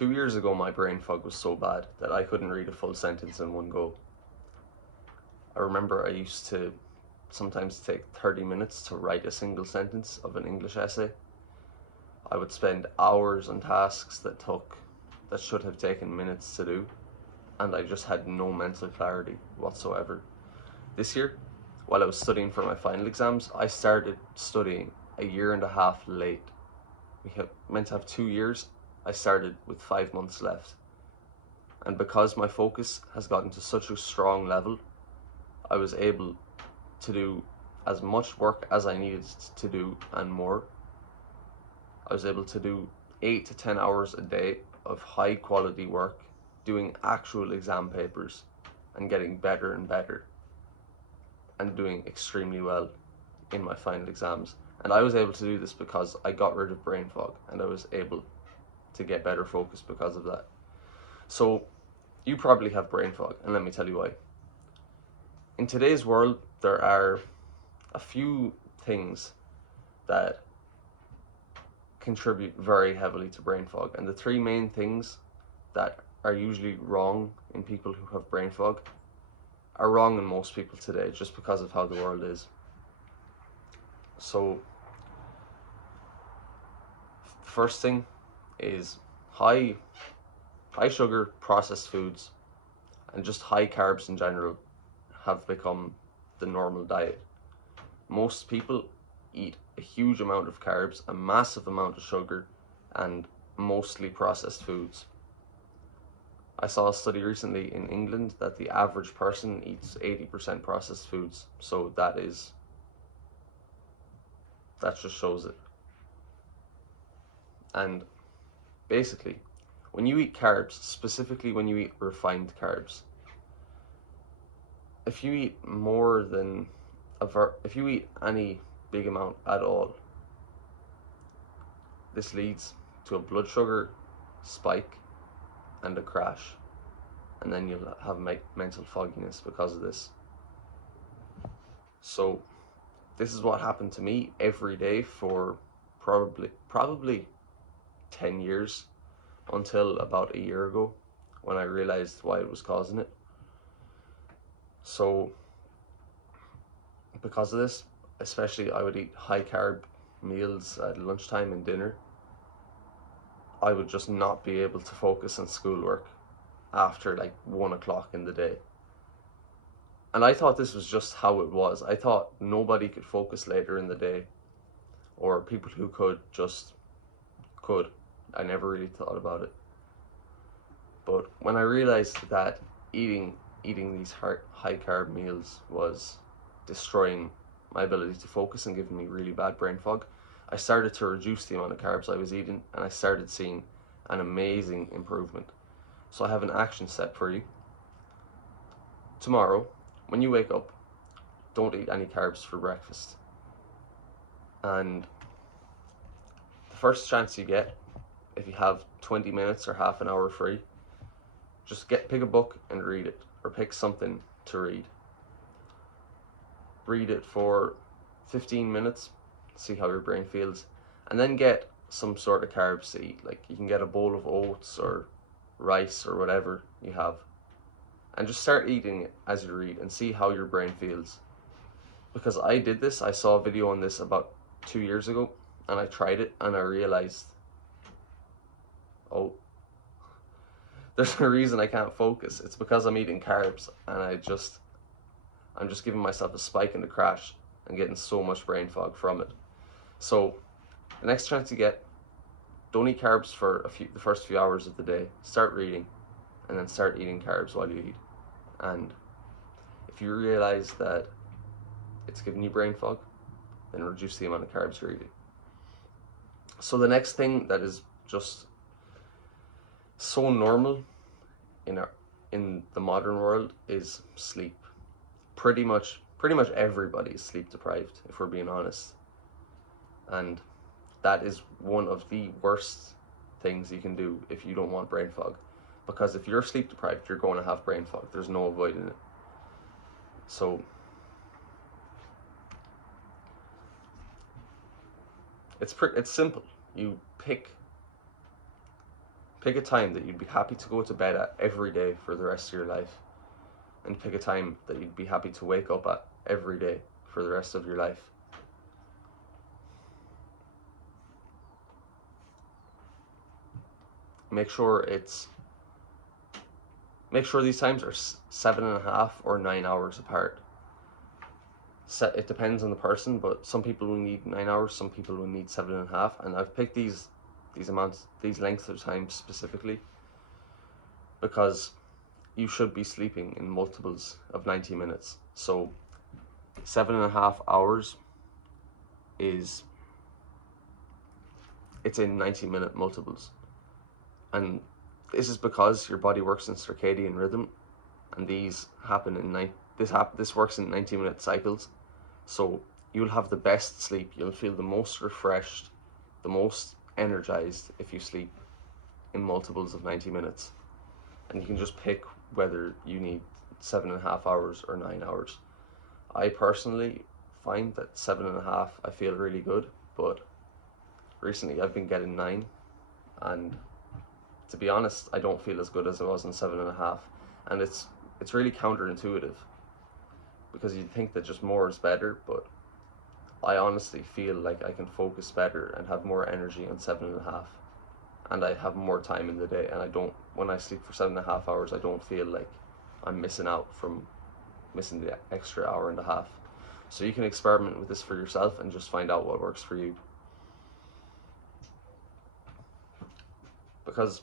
2 years ago, my brain fog was so bad that I couldn't read a full sentence in one go. I remember I used to sometimes take 30 minutes to write a single sentence of an English essay. I would spend hours on tasks that should have taken minutes to do, and I just had no mental clarity whatsoever. This year, while I was studying for my final exams, I started studying a year and a half late. We meant to have 2 years. I started with 5 months left. And because my focus has gotten to such a strong level, I was able to do as much work as I needed to do and more. I was able to do 8 to 10 hours a day of high quality work, doing actual exam papers and getting better and better and doing extremely well in my final exams. And I was able to do this because I got rid of brain fog, and I was able to get better focus because of that. So you probably have brain fog, and let me tell you why. In today's world, there are a few things that contribute very heavily to brain fog, and the three main things that are usually wrong in people who have brain fog are wrong in most people today, just because of how the world is. So the first thing is high sugar processed foods and just high carbs in general have become the normal diet. Most people eat a huge amount of carbs, a massive amount of sugar, and mostly processed foods. I saw a study recently in England that the average person eats 80% processed foods, so that just shows it. And basically, when you eat carbs, specifically when you eat refined carbs, if you eat if you eat any big amount at all, this leads to a blood sugar spike and a crash, and then you'll have mental fogginess because of this. So this is what happened to me every day for probably 10 years, until about a year ago when I realized why it was causing it. So because of this, especially I would eat high carb meals at lunchtime and dinner. I would just not be able to focus on schoolwork after like 1 o'clock in the day. And I thought this was just how it was. I thought nobody could focus later in the day, or people who could just could. I never really thought about it. But when I realized that eating these high carb meals was destroying my ability to focus and giving me really bad brain fog, I started to reduce the amount of carbs I was eating, and I started seeing an amazing improvement. So I have an action step for you. Tomorrow, when you wake up, don't eat any carbs for breakfast. And the first chance you get, if you have 20 minutes or half an hour free, just pick a book and read it, or pick something to read. Read it for 15 minutes, see how your brain feels, and then get some sort of carbs to eat. Like you can get a bowl of oats or rice or whatever you have, and just start eating it as you read and see how your brain feels. Because I did this, I saw a video on this about 2 years ago, and I tried it and I realized, oh, there's a reason I can't focus. It's because I'm eating carbs, and I'm just giving myself a spike and a crash and getting so much brain fog from it. So the next chance you get, don't eat carbs for the first few hours of the day. Start reading, and then start eating carbs while you eat. And if you realize that it's giving you brain fog, then reduce the amount of carbs you're eating. So the next thing that is just so normal in the modern world is sleep. Pretty much everybody is sleep deprived, if we're being honest. And that is one of the worst things you can do if you don't want brain fog. Because if you're sleep deprived, you're going to have brain fog. There's no avoiding it. So it's simple. You pick Pick a time that you'd be happy to go to bed at every day for the rest of your life, and pick a time that you'd be happy to wake up at every day for the rest of your life. Make sure these times are 7.5 or 9 hours apart. It depends on the person, but some people will need 9 hours, some people will need 7.5, and I've picked these lengths of time specifically because you should be sleeping in multiples of 90 minutes. So 7.5 hours it's in 90-minute multiples, and this is because your body works in circadian rhythm, and these happen in this works in 90-minute cycles. So you'll have the best sleep, you'll feel the most refreshed, the most energized if you sleep in multiples of 90 minutes. And you can just pick whether you need 7.5 hours or 9 hours. I personally find that 7.5, I feel really good, but recently I've been getting 9, and to be honest, I don't feel as good as I was in 7.5, and it's really counterintuitive because you'd think that just more is better, but I honestly feel like I can focus better and have more energy on 7.5, and I have more time in the day, and when I sleep for 7.5 hours, I don't feel like I'm missing the extra hour and a half. So you can experiment with this for yourself and just find out what works for you. Because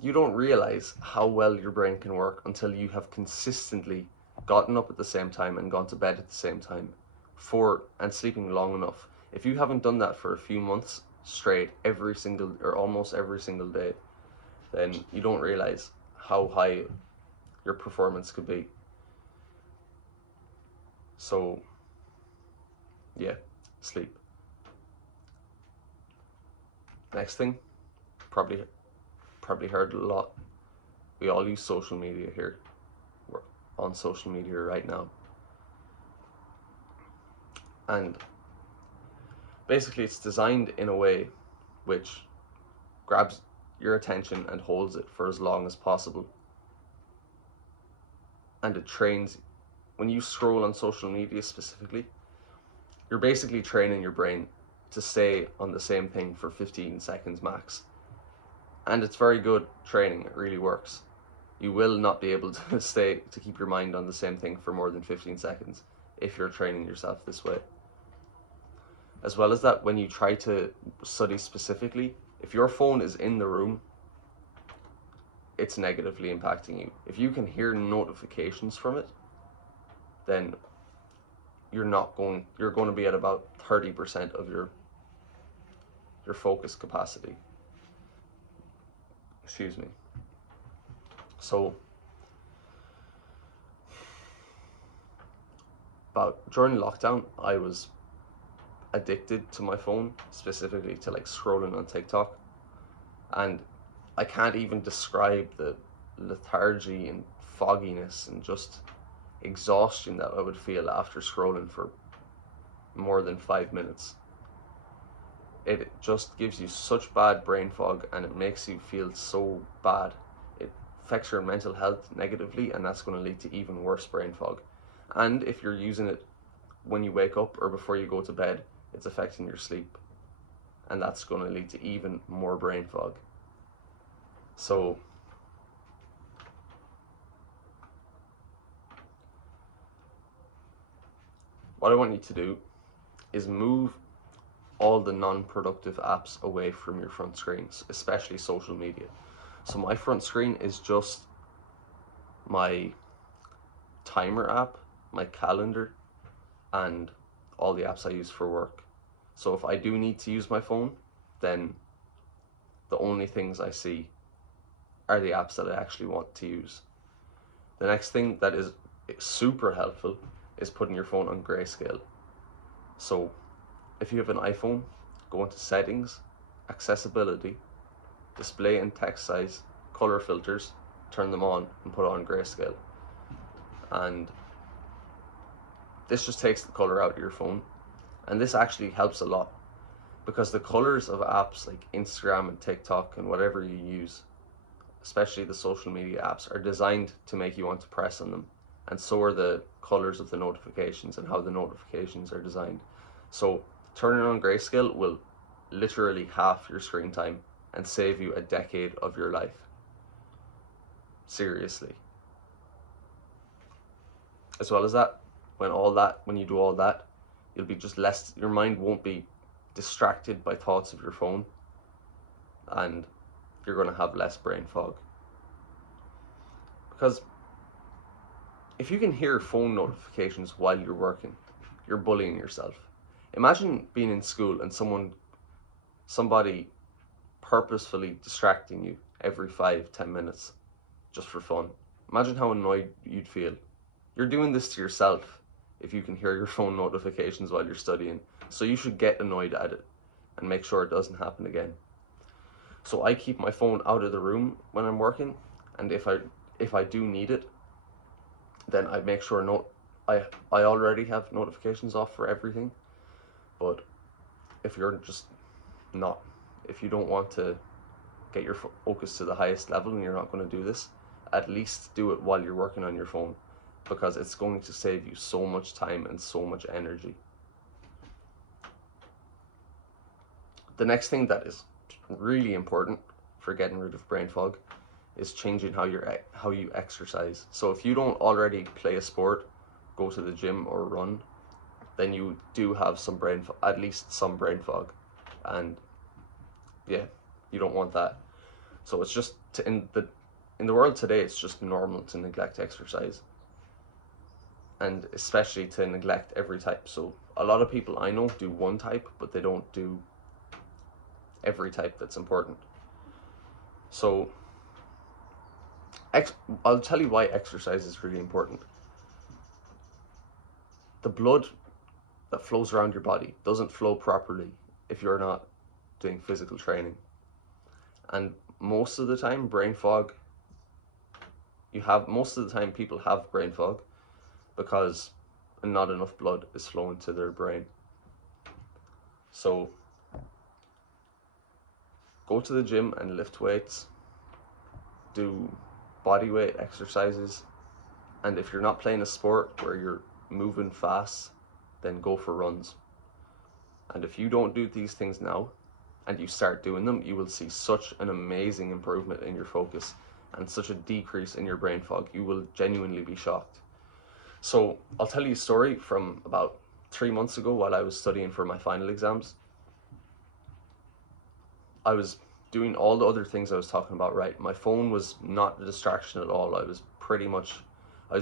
you don't realize how well your brain can work until you have consistently gotten up at the same time and gone to bed at the same time and sleeping long enough. If you haven't done that for a few months straight, almost every single day, then you don't realize how high your performance could be. So yeah, sleep. Next thing, probably heard a lot. We all use social media here. We're on social media right now. And basically it's designed in a way which grabs your attention and holds it for as long as possible. And it trains, when you scroll on social media specifically, you're basically training your brain to stay on the same thing for 15 seconds max. And it's very good training, it really works. You will not be able to keep your mind on the same thing for more than 15 seconds if you're training yourself this way. As well as that, when you try to study specifically, if your phone is in the room, it's negatively impacting you. If you can hear notifications from it, then you're going to be at about 30% of your focus capacity. Excuse me. So during lockdown, I was addicted to my phone, specifically to like scrolling on TikTok, and I can't even describe the lethargy and fogginess and just exhaustion that I would feel after scrolling for more than 5 minutes. It just gives you such bad brain fog, and it makes you feel so bad. It affects your mental health negatively, and that's going to lead to even worse brain fog. And if you're using it when you wake up or before you go to bed, it's affecting your sleep, and that's going to lead to even more brain fog. So what I want you to do is move all the non-productive apps away from your front screens, especially social media. So my front screen is just my timer app, my calendar, and all the apps I use for work. So if I do need to use my phone, then the only things I see are the apps that I actually want to use. The next thing that is super helpful is putting your phone on grayscale. So if you have an iPhone, go into settings, accessibility, display and text size, color filters, turn them on and put on grayscale. And this just takes the color out of your phone, And this actually helps a lot because the colors of apps like Instagram and TikTok and whatever you use, especially the social media apps, are designed to make you want to press on them. And so are the colors of the notifications and how the notifications are designed. So turning on grayscale will literally half your screen time and save you a decade of your life. Seriously. As well as that, when you do all that, you'll be just less, your mind won't be distracted by thoughts of your phone, and you're going to have less brain fog. Because if you can hear phone notifications while you're working, you're bullying yourself. Imagine being in school and somebody purposefully distracting you every 5-10 minutes just for fun. Imagine how annoyed you'd feel. You're doing this to yourself if you can hear your phone notifications while you're studying. So you should get annoyed at it and make sure it doesn't happen again. So I keep my phone out of the room when I'm working, and if I do need it, then I make sure I already have notifications off for everything. But if you're just not, if you don't want to get your focus to the highest level and you're not going to do this, at least do it while you're working on your phone, because it's going to save you so much time and so much energy. The next thing that is really important for getting rid of brain fog is changing how you exercise. So if you don't already play a sport, go to the gym or run, then you do have some at least some brain fog, and yeah, you don't want that. So it's just in the world today, it's just normal to neglect exercise, and especially to neglect every type. So a lot of people I know do one type, but they don't do every type that's important. So I'll tell you why exercise is really important. The blood that flows around your body doesn't flow properly if you're not doing physical training. And most of the time, most of the time people have brain fog because not enough blood is flowing to their brain. So go to the gym and lift weights, do body weight exercises, and if you're not playing a sport where you're moving fast, then go for runs. And if you don't do these things now and you start doing them, you will see such an amazing improvement in your focus and such a decrease in your brain fog. You will genuinely be shocked. So I'll tell you a story from about 3 months ago while I was studying for my final exams. I was doing all the other things I was talking about right. My phone was not a distraction at all. I was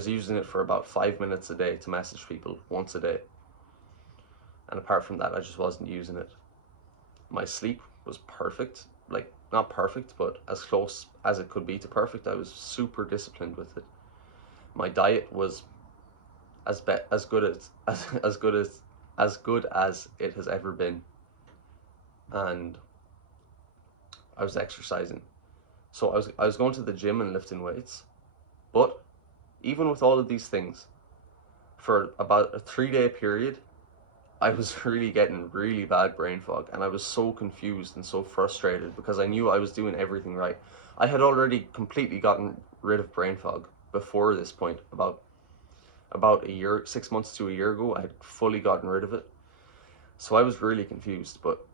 using it for about 5 minutes a day to message people once a day. And apart from that, I just wasn't using it. My sleep was perfect, like not perfect, but as close as it could be to perfect. I was super disciplined with it. My diet was as good as it has ever been, and I was exercising. So I was going to the gym and lifting weights, but even with all of these things, for about a 3-day period, I was really getting really bad brain fog, and I was so confused and so frustrated because I knew I was doing everything right. I had already completely gotten rid of brain fog before this point. About a year, 6 months to a year ago, I had fully gotten rid of it. So I was really confused. But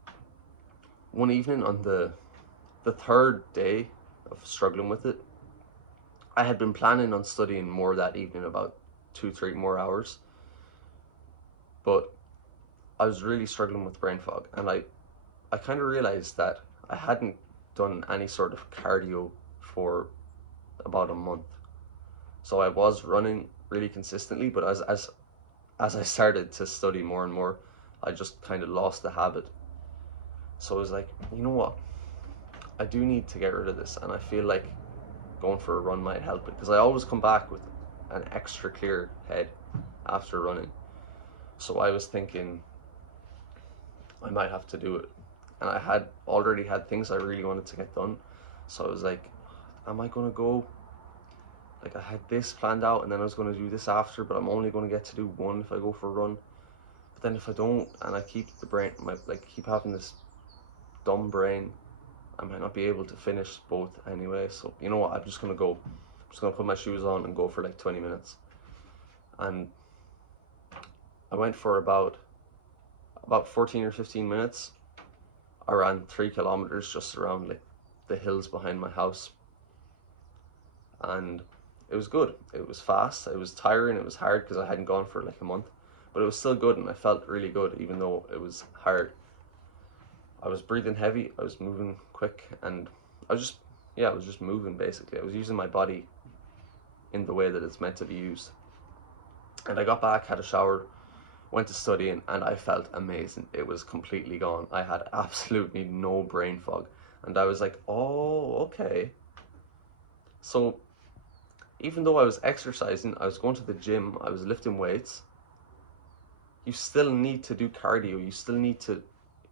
one evening on the third day of struggling with it, I had been planning on studying more that evening, about 2-3 more hours. But I was really struggling with brain fog, and I kind of realized that I hadn't done any sort of cardio for about a month. So I was running really consistently, but as I started to study more and more, I just kind of lost the habit. So I was like, you know what? I do need to get rid of this, and I feel like going for a run might help it, because I always come back with an extra clear head after running. So I was thinking I might have to do it. And I had already had things I really wanted to get done. So I was like, am I going to go? Like, I had this planned out, and then I was going to do this after, but I'm only going to get to do one if I go for a run. But then if I don't, and I keep keep having this dumb brain, I might not be able to finish both anyway. So you know what? I'm just gonna go. I'm just gonna put my shoes on and go for like 20 minutes. And I went for about 14 or 15 minutes. I ran 3 kilometers just around like the hills behind my house, and it was good. It was fast. It was tiring. It was hard because I hadn't gone for like a month, but it was still good, and I felt really good even though it was hard. I was breathing heavy. I was moving quick, and I was just I was just moving basically. I was using my body in the way that it's meant to be used. And I got back, had a shower, went to studying, and I felt amazing. It was completely gone. I had absolutely no brain fog. And I was like, oh, okay. So even though I was exercising, I was going to the gym, I was lifting weights, you still need to do cardio. You still need to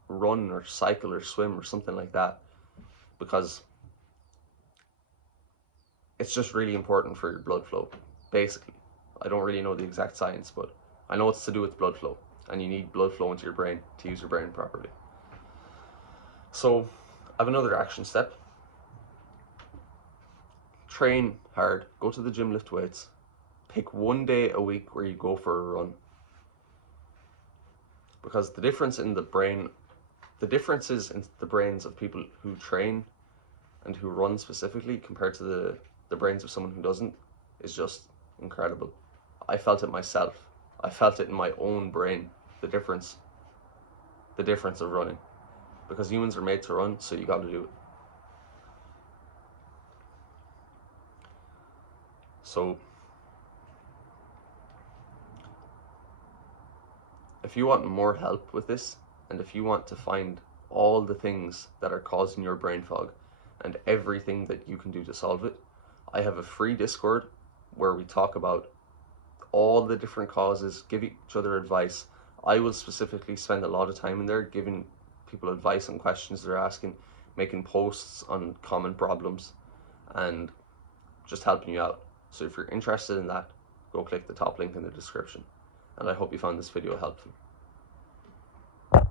run or cycle or swim or something like that, because it's just really important for your blood flow, basically. I don't really know the exact science, but I know it's to do with blood flow, and you need blood flow into your brain to use your brain properly. So I have another action step. Train hard, go to the gym, lift weights. Pick one day a week where you go for a run. Because the differences in the brains of people who train and who run specifically compared to the brains of someone who doesn't is just incredible. I felt it myself. I felt it in my own brain, the difference of running. Because humans are made to run, so you got to do it. So if you want more help with this, and if you want to find all the things that are causing your brain fog and everything that you can do to solve it, I have a free Discord where we talk about all the different causes, give each other advice. I will specifically spend a lot of time in there giving people advice on questions they're asking, making posts on common problems, and just helping you out. So if you're interested in that, go click the top link in the description. And I hope you found this video helpful.